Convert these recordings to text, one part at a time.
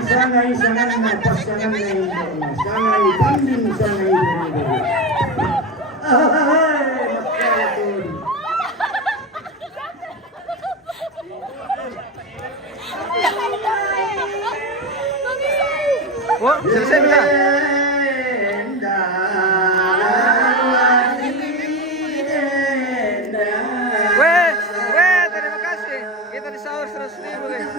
sangai sangai pasangan yang sangai banding sangai banding. Oh, selesai bisa. Weh, terima kasih. Kita disaur 100.000 guys.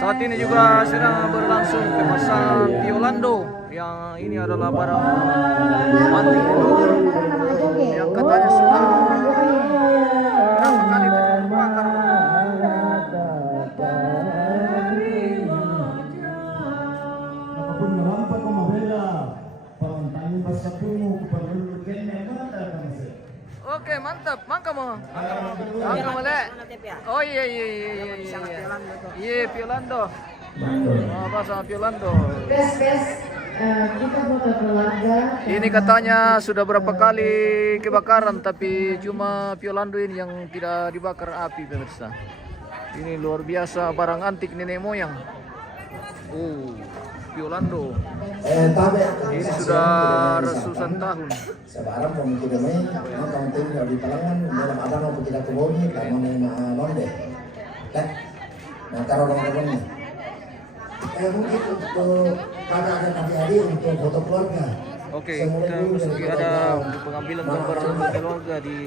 Saat ini juga sedang berlangsung pemasangan Piolando, yang ini adalah barang antik yang katanya sudah berapa kali terbakar. Apapun merampak kau membela, pantang bersapungu kepada kene mata kamu. Oke, mantap. Mangka mo. Mangka mo le. Oh iya. Iya, Piolando. Oh, bahasa Piolando. Kita foto keluarga. Ini katanya sudah berapa kali kebakaran, tapi cuma Piolando ini yang tidak dibakar api, pemirsa. Ini luar biasa, barang antik nenek moyang. Piolando. Ini sudah ratusan tahun. Sekarang kami tidak main, kami tinggal di Talangan, dalam ada nopo tidak keboni, karena memang nonde. Nah, taruh orang-orangnya. Mungkin untuk kakak dan adik-adik untuk foto keluarga. Oke, kita mesti ada untuk pengambilan gambar keluarga di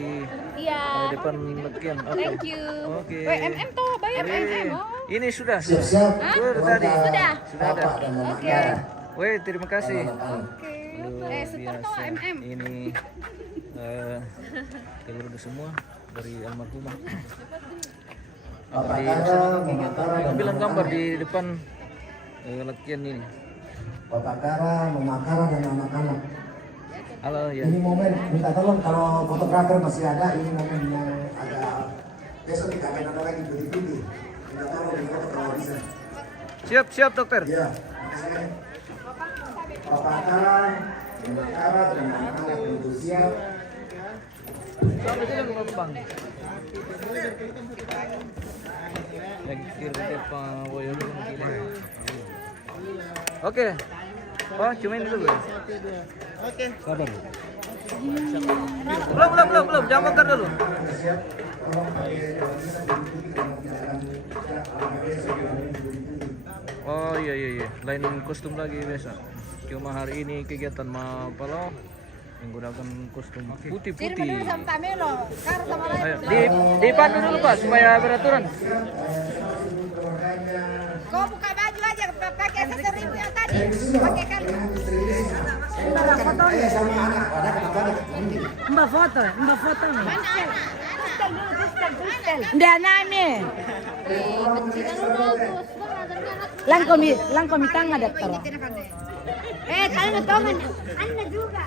depan legian. Thank you. Oke. MM tuh bayar MM. Ini sudah. Siap-siap. Tadi. Sudah. Sudah ada. Bapak dan Mama Oke. Tiara. Weh, terima kasih. Oke. Setor tuh MM. Ini keluarga semua dari almarhumah. Bapak Di Tiara, Mama Tiara, dan pengambilan Mama gambar Tiara. di depan legian ini. Bapak Tiara, Mama Tiara, dan anak-anak. Halo ya. Ini momen, minta tolong kalau fotografer masih ada, ini momen yang agak besok tidak akan ada lagi putih-putih. Minta tolong di foto kalau bisa. Siap dokter. Iya, makasih. Bapak Tiara, Mama Tiara, dan anak-anak untuk siap. Sampai sini lu bang. Lagi kira Pak Woyo dulu mungkin. Oke. Oh, cuman dulu gue. Oke. Sabar. Belum. Jangan bakar dulu. Oh iya. Lain kostum lagi besok. Cuma hari ini kegiatan Mapalo menggunakan kostum putih-putih. Ayo, dipandu dulu Pak supaya beraturan. Kau buka baju aja pakai aksesoris yang tadi. Pakai kan. Mbak foto nih. Kristal dulu, kristal. Nggak nami. Kecil bagus. Lang komi tanga dokter. Kalau teman, Anda juga.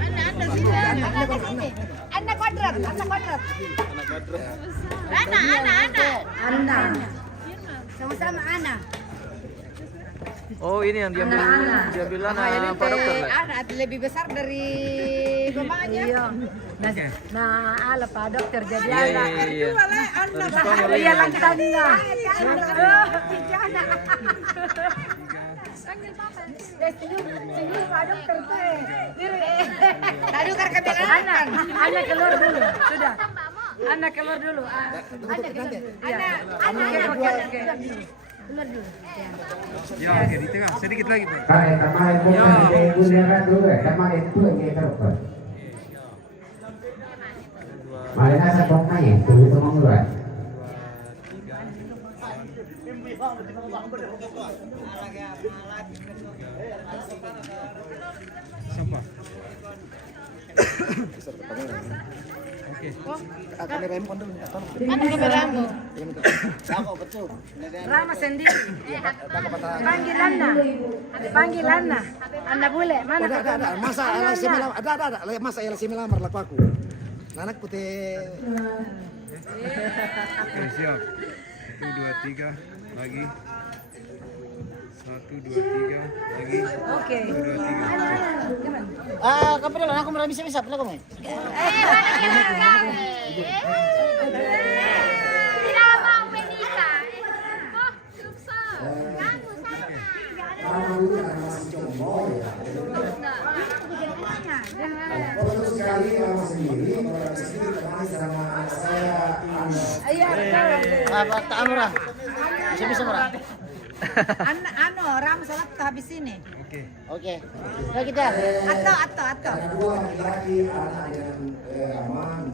Anda sini. Anda kuadrat. Anda. Sama-sama Ana. Oh, ini yang dia bilang Pak Dokter lah. Anak lebih besar dari mamanya. Iya. Nah, ala Pak Dokter jadi Iya. Iya lang tanga. Pak Dokter tuh. Tadi karena kami Anak keluar dulu. Sudah. Anak keluar dulu. Keluar dulu. Ya, oke, di tengah. Sedikit lagi, Pak. Sampah. Oke. Mana kameramu? Rama sendiri. Panggil Anna. Anna boleh. Mana? Ada. Masa ala simila, ada. Masa ala simila marlaku aku. Nanak putih. Oke, siap. 1, 2, 3 lagi. 1, 2, 3 lagi. Oke. 1, 2, 3. Kamu dulu, aku mau bisa pula kamu. Tidak mau menikah. Oh, sukses. Kamu Betul sekali kamu sendiri, orang sendiri temani sama saya. Iya. Tak Anura, bisa murah. Ram salat habis ini. Oke. Nah kita. Atau. Dua laki-laki, anak yang aman.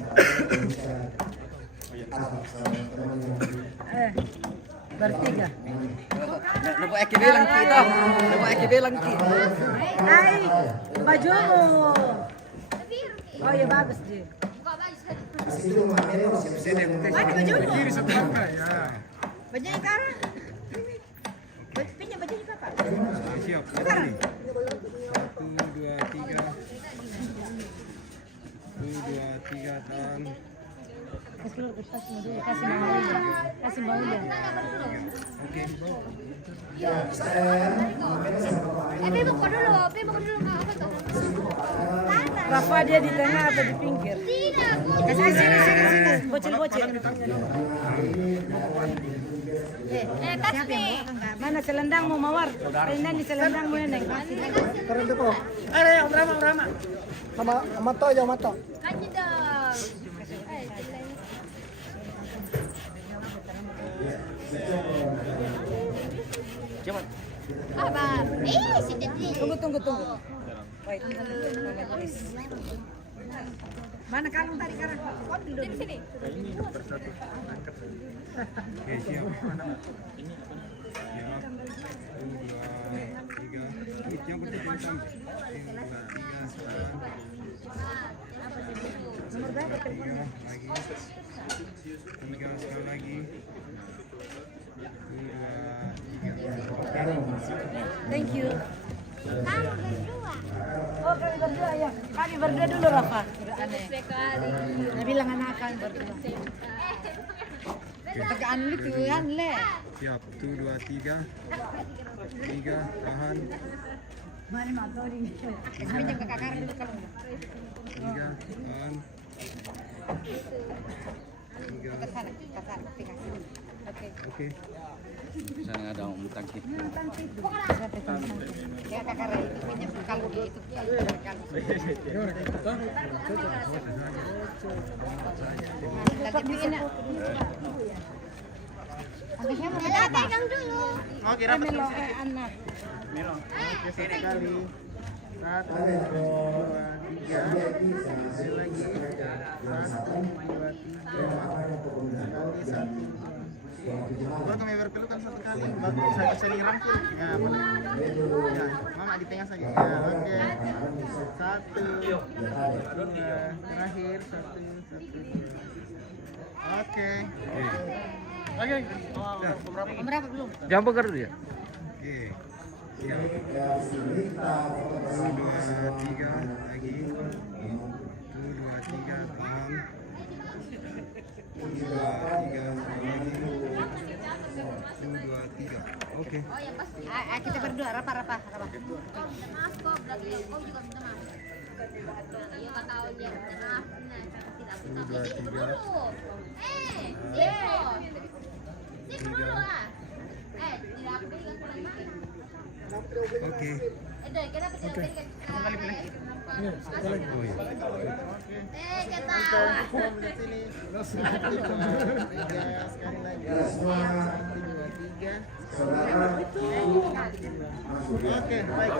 Bertiga. Lupa bilang kita. Hai, bajumu. Oh ya bagus Ji. Mana bajumu? Kiri setangga ya. Bajunya Kara. Pinjam bajunya Kakak. Siap. Kara. 1, 2, 3. 1, 2, 3 tahan. Kasih mau ya. Oke. Buka dulu nggak apa tuh? Rafa dia di tengah atau di pinggir? Tidak, Bu. Sini. Bocil. Tas nih. Mana selendangmu Mawar? Ini di selendangmu Neneng. Rama. Sama Mato. Lanjut dong. Cepat. Abang. Si Titi. Tunggu. Baik. Mana kalung tadi Kara? Di sini. Oke, siap. Siap. 1, 2, 3. Yang penting hitam. 1, 2, 3. 3 lagi. 3 sekali lagi. 2, 3. Thank you. Kamu berdua. Oh, kami berdua ya. Kami berdua dulu Rafa. Sekali. Dia bilang anak berdua. Tegaan itu kan le. Siap. 1, 2, 3. 3 tahan. Mana mau ini? Pinjam ke Kakak dulu kalau. 3 tahan. 3. Ke sana, aplikasi. Oke. Misalnya ada utang kita. Ya Kakak itu pinjam kalung itu. Tadi ini. Habisnya mau pegang dulu. Oke, Kami lo anak. Oke, sekali. 1, 2, 3. Sekali lagi. 1, 2, 3. Gua kami berpelukan satu kali, baru bisa dirangkul. Ya, boleh. Ya, Mama di tengah saja. Ya, oke. 1, 2, terakhir 1, 1, 2. Oke. Berapa belum? Jangan pegar dulu ya. Oke. Siap. 1, 2, 3 lagi. 1, 2, 3 tahan. 1, 2, 3 lagi. 1, 2, 3. Oke. Kita berdua rapa. Maaf kok, berarti kau juga minta maaf. Iya kata Olia, maaf. Tidak minta maaf. Sini dulu. Sini dulu lah. Tidak aku dengan pulang main. Oke. Kenapa tidak berikan? Kita. Sekali lagi. Ya semua 1, 2, 3. saudara Oke, baik.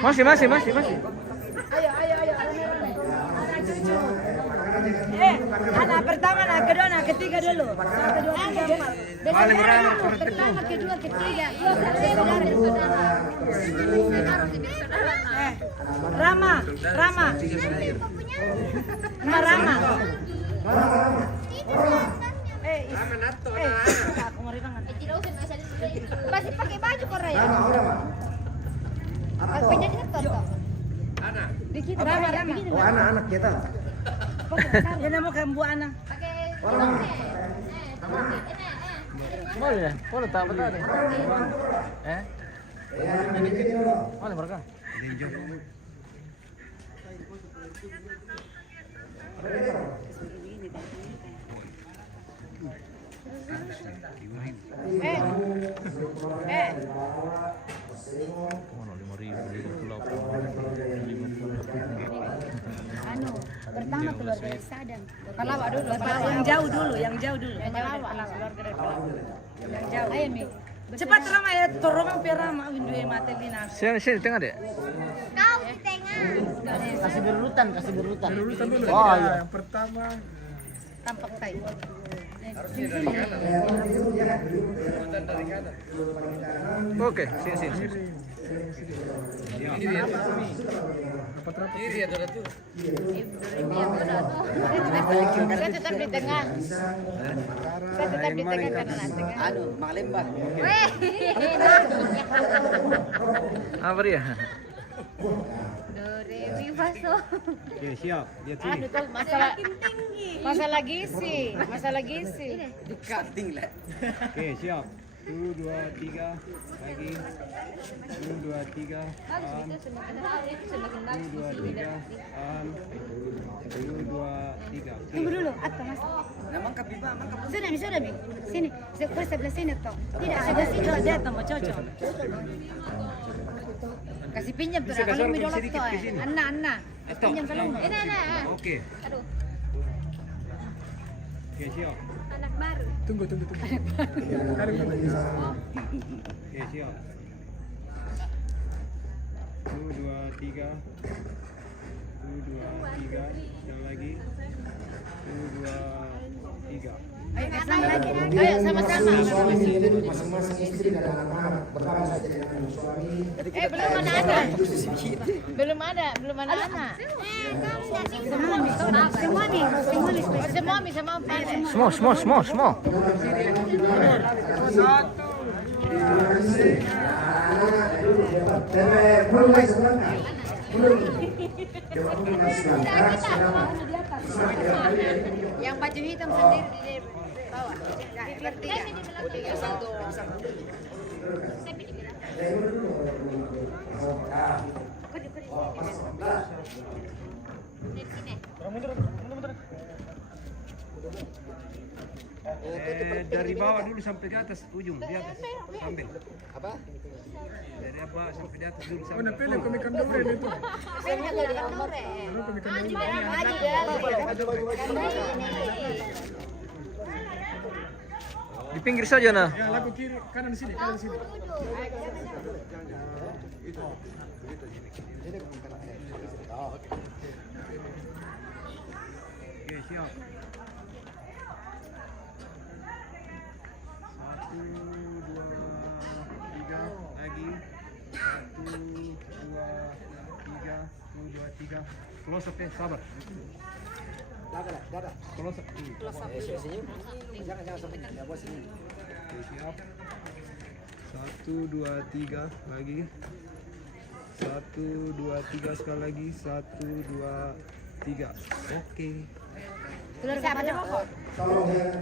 Masih. Anak pertama, anak kedua, anak ketiga dulu. 1, 2, 3, 4. Pertama, kedua, ketiga. Rama. Nama Rama. Aku mau ribangan. Masih pakai baju kok Raya? Rama, udah Pak. Aku jadi nonton. Dikit Rama. Oh anak-anak kita. Ya nama kayak Bu Ana. Pakai Boleh. Boleh tak betul ni. Ya, ini dulu. Mana mereka? Mana 5.000, 58. Anu, pertama keluarga Sadam. Palawa dulu. Yang jauh dulu. Yang jauh. Ayo Mi. Cepat Rama ya, torong Rama windu e matelina. Sini tengah deh. Kau di tengah. Kasih berurutan dulu. Oh, yang pertama. Tampak tai. Oke, sini. Saya tetap di tengah. Saya tetap di tengah karena tengah. Aduh, Malemba. Apa dia? Do re mi fa so. Oke, siap. Dia Aduh, tuh masalah gizi. Cutting lah. Oke, siap. 1, 2, 3 lagi. 1, 2, 3 tahan. 1, 2, 3 tahan. 1, 2, 3. Tunggu dulu, atau Mas. Sudah, Bi. Sini. Saya sebelah sini toh. Tidak, sebelah sini dia tambah cocok. Kasih pinjam tuh, kalau mi dolak toh. Anna. Pinjam kalau mi. Nah. Oke. Aduh, Oke, siap. anak baru. Oke, siap. 1, 2, 3. 1, 2, 3. Sekali lagi. 1, 2, 3. Ayo lagi. Ayo sama-sama. Suami milik masing-masing istri dan anak-anak bersama saja dengan suami. Belum ada anak. Belum ada anak. Semua mi sama Pak. Semua. Mulai sebentar. Yang baju hitam sendiri di bawah. Bertiga. Dari bawah dulu sampai di atas ujung, di atas. Sambil. Apa? Dari bawah sampai di atas dulu sampai. Di pinggir saja nah. Ya, lagu kiri, kanan sini. Oke, siap. 1, 2, 3 lagi. 1, 2, 3. 3. Close up ya, sabar. Close up. Jangan sampai ya bos ini. Oke, siap. 1, 2, 3 lagi. 1, 2, 3 sekali lagi. 1, 2, 3. Oke. Keluar siapa aja kok? Tolong yang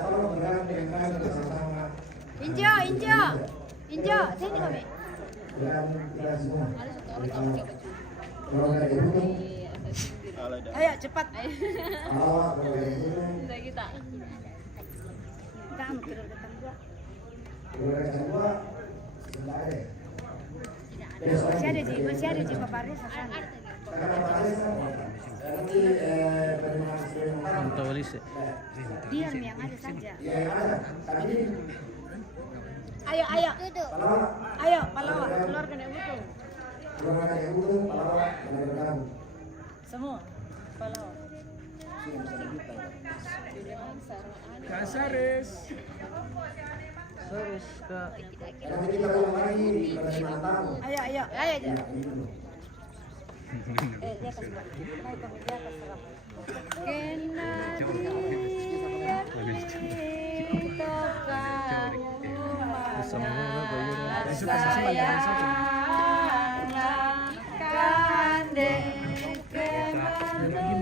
tolong dengan bersama. Injo, Injo. Injo, sini kami. Dengan semua. Tolong dari itu. Ayo cepat. Awak dari itu. Kamu keluar datang gua. Keluar kedua. Sebentar deh. Masih ada di Paparis sana. Untuk walis ya. Diam yang ada saja. Ya ada. Tadi Ayo, ayo. Ayo, pahlawan keluarkan yang butuh. keluar dari itu pelawak dari kamu. Semua pahlawan. Casares. Terus Kak. Nanti kita ulang lagi pada tamu. Ayo, ayo. Ayo aja. Ini Di atas bak. Naik kami di atas serap. Kena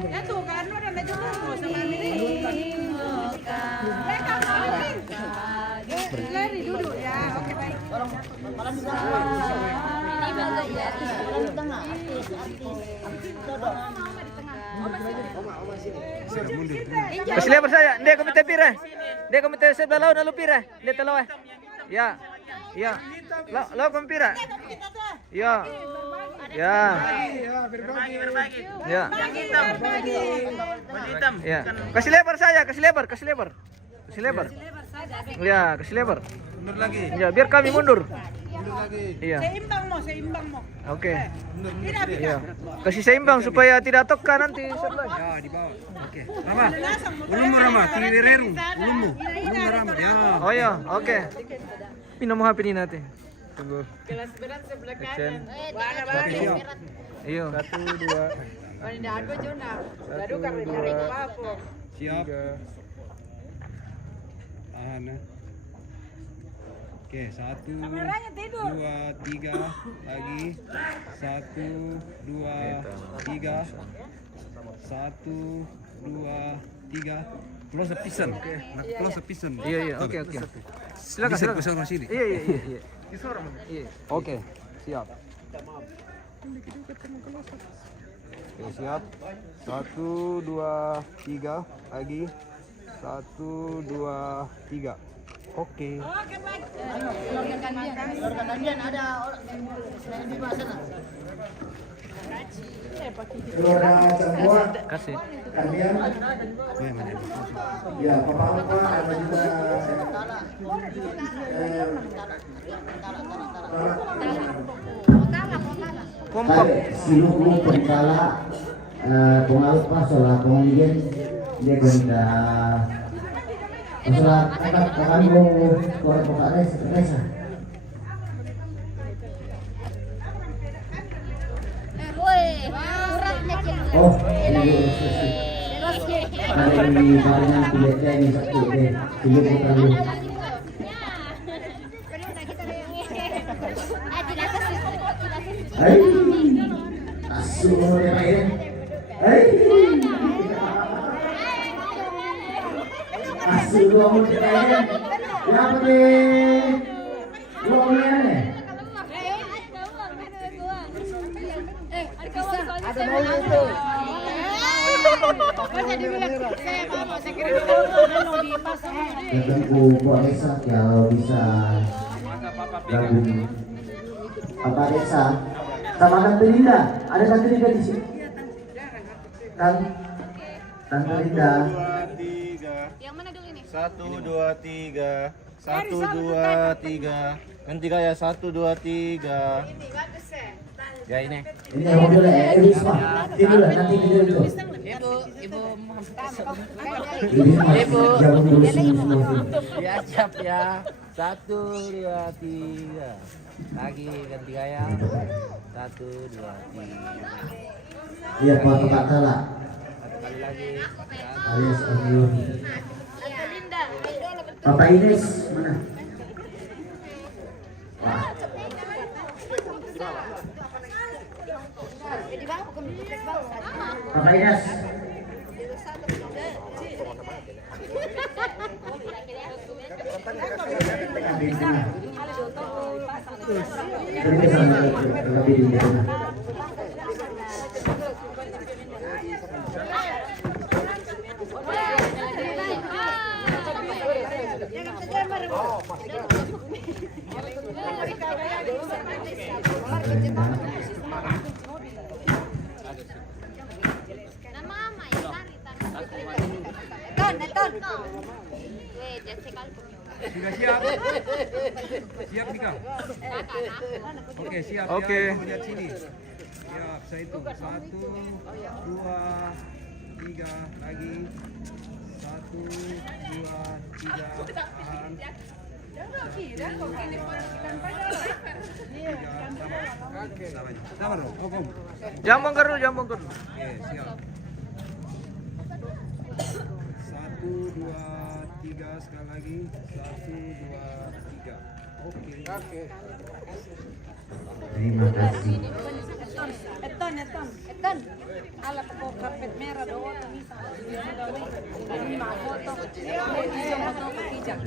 ya tuh kan udah meja dulu sama ini. Lari duduk ya. Oke baik. Ini tengah. Kasih lebar saya. Dia komite pira. Dia komite sebelah lawan lalu pira. Dia telo eh. Ya. Ya. Lo kompira. Ya. Ya. Ya. Ya. Kasih lebar saya, kasih lebar, kasih lebar. Kasih lebar. Ya, kasih lebar. Mundur lagi. Ya, biar kami mundur. Mundur lagi. Iya. Seimbang mo. Oke. Mundur. Iya. Kasih seimbang supaya tidak toka nanti sebelah. Ya, di bawah. Oke. Rama. Ulummu Rama, tirirerung. Ulummu. Ulummu Rama. Ya. Oh ya, oke. Minum HP ini nanti. Tunggu. Kelas berat sebelah Action. Oke, siap. Iya. 1, 2. Oh, ini ada Jona. Baru karena apa? Siap. Tahan ya. Oke, 1, 2, 3 lagi. 1, 2, 3. 1, 2, 3. Close the piston. Close the piston. Iya, iya. Oke, oke. Silakan, silakan. Bisa ke sini. Iya, iya, iya, iya. Iya. Oke, siap. Oke, siap. 1, 2, 3 lagi. 1, 2, 3. Oke. keluarga semua Kasih. kalian. Ya, papa ada juga. Kompak. Siluku pengkala pengalut pasola kemudian dia ganda pasola akan mau keluar kota desa. Oh, ini ada di barengan kuliahnya ini satu deh, siluku kali. Hai, asu mau ngapain? Hai, asu mau ngapain? Ya apa deh? Gua mau nih. Ada mau itu. Ketemu Pak Desa kalau bisa gabung Pak Desa sama Tante Linda. Ada Tante Linda di sini. Tante Linda. 2, 3. Yang mana dulu ini? 1, 2, 3. 1, 2, 3. Nanti kayak 1, 2, 3. Ya ini. Ini yang boleh Ibu semua. Tidur nanti tidur itu. Ibu gabung dulu sini semua. Ya siap ya. 1, 2, 3. Lagi ganti gaya. 1, 2, 3. Iya, buat Pak Tala. Satu kali lagi. Alias Om Yoni. Bapak Ines mana? Wah. Bapak Ines. Jadi sama lebih di sana. Sudah siap? Siap Dika? Oke siap. Oke. Ya, lihat sini. Siap, saya hitung. 1, 2, 3 lagi. 1, 2, 3 tahan. 1, 2, 3 sabar dong. Hukum. Jangan bongkar dulu, jangan bongkar dulu. Oke siap. 1, 2, 3 sekali lagi. 1, 2, 3. Oke. Terima kasih. Eton. Ala ko karpet merah doon kami sa lima foto. Video foto ko kijak.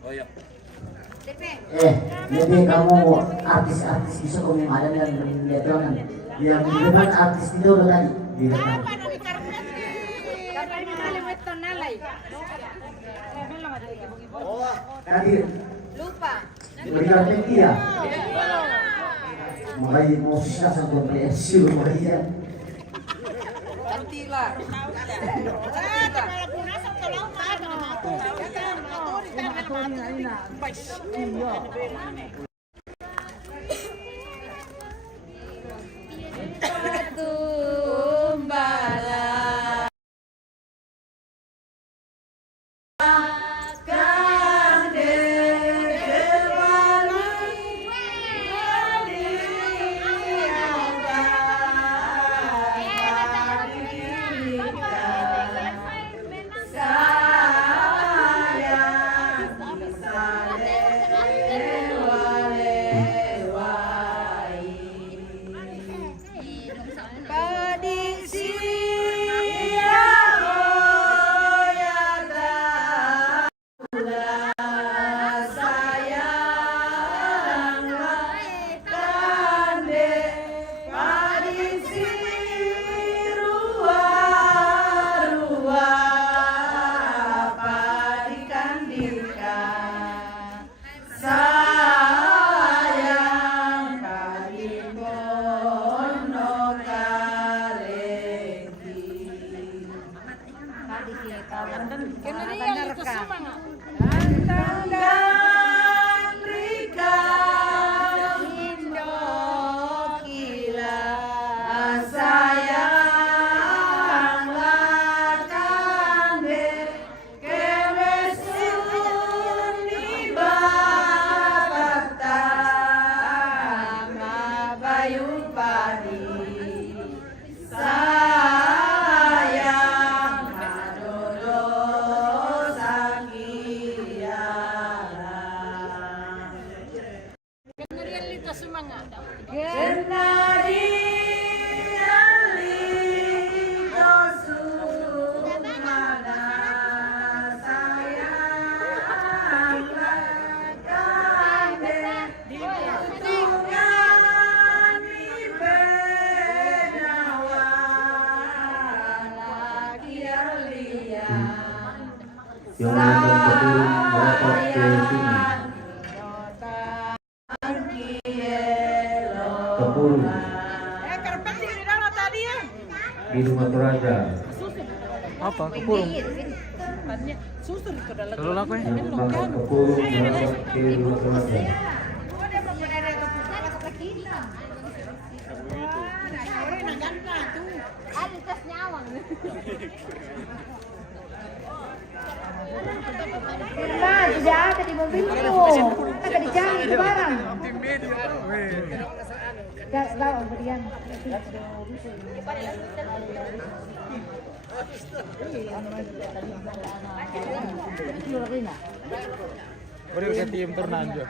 Oh iya. Jadi kamu artis-artis bisa kamu ada yang lihat jangan. Yang di depan artis itu udah tadi di depan. Tadi Lupa. berikan dia. Makanya mau susah sampai PSU makanya. Tila. Yang akan keturun merapat ke sini. Kepulung di rumah Toraja. Apa? Kepulung. Kalau aku ya. Yang akan kepulung merapat ke rumah Toraja. Ada di mobilmu. Ada di jalan barang. Gak tahu kemudian. Beri ke tim Ternanjo.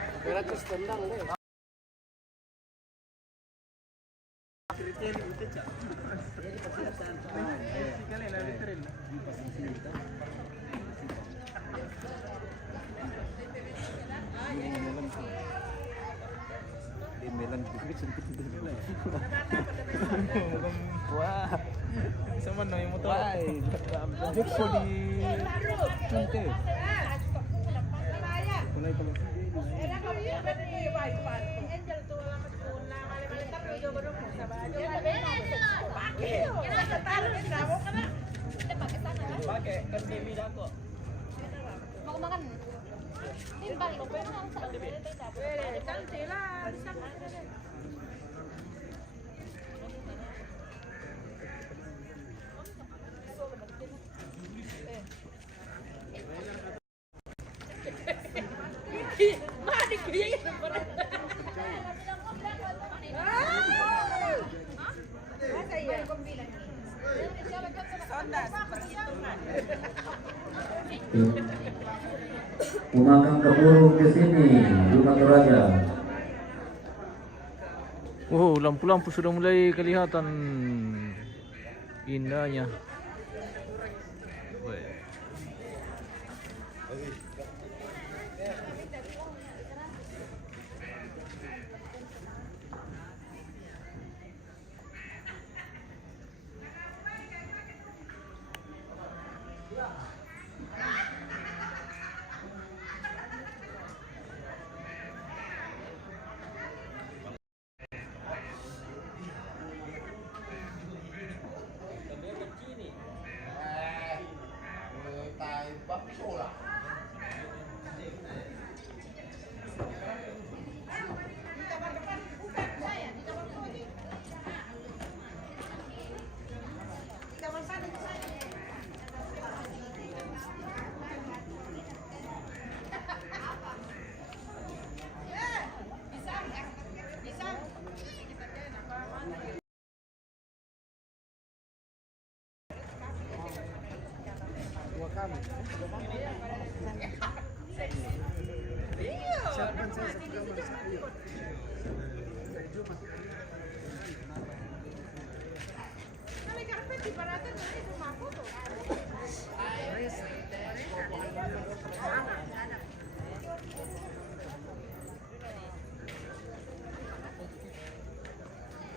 Wah, sama no yung motor. Jokso di Tunte. Kulay ko. Mau makan? Timbang. Umakang keburu ke sini, Rumah Toraja. Oh, lampu-lampu sudah mulai kelihatan indahnya. Weh.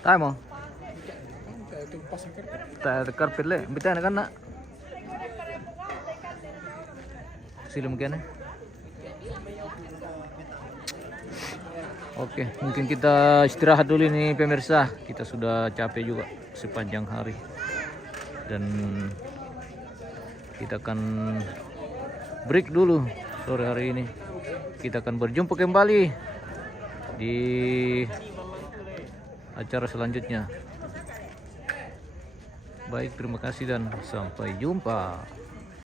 Tayo mo. Tayo karpet le. Bitan kan nak. Sila mungkin. Oke, mungkin kita istirahat dulu nih pemirsa. Kita sudah capek juga sepanjang hari. Dan kita akan break dulu sore hari ini. Kita akan berjumpa kembali di acara selanjutnya. Baik, terima kasih dan sampai jumpa.